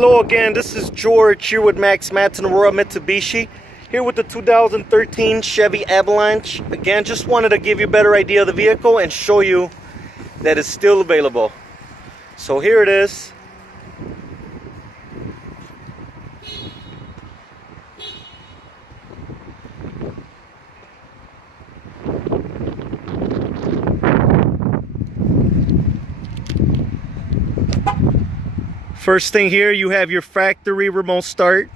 Hello again, this is George here with Madsen Aurora Mitsubishi, here with the 2013 Chevy Avalanche. Again, just wanted to give you a better idea of the vehicle and show you that it's still available. So here it is. First thing here, you have your factory remote start.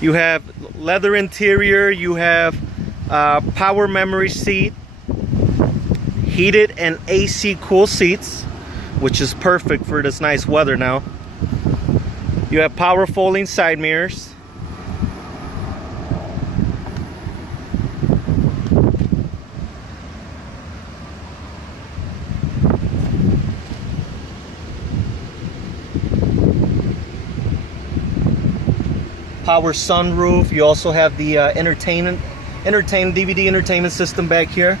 You have leather interior, you have power memory seat, heated and AC cool seats, which is perfect for this nice weather now. You have power folding side mirrors. Power sunroof. You also have the DVD entertainment system back here.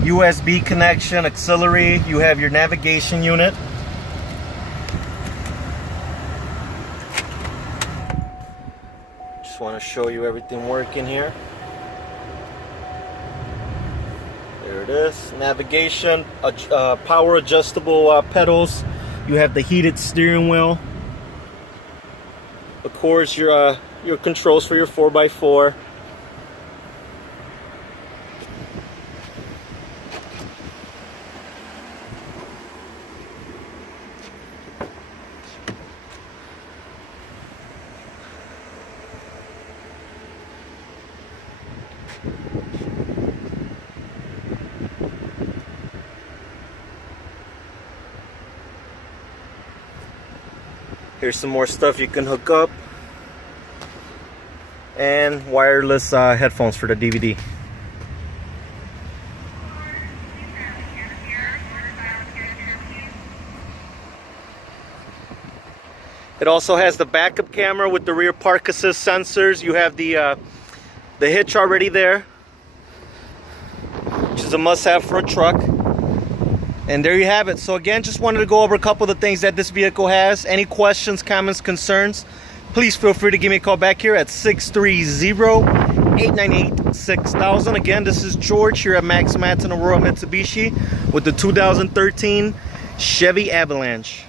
USB connection, auxiliary. You have your navigation unit. Just want to show you everything working here. There it is. Navigation, power adjustable pedals. You have the heated steering wheel. Of course, your controls for your 4x4. Here's some more stuff you can hook up, and wireless headphones for the DVD. It also has the backup camera with the rear park assist sensors. You have the hitch already there, which is a must-have for a truck. And there you have it. So again, just wanted to go over a couple of the things that this vehicle has. Any questions, comments, concerns, please feel free to give me a call back here at 630-898-6000. Again, this is George here at Madsen Aurora Mitsubishi with the 2013 Chevy Avalanche.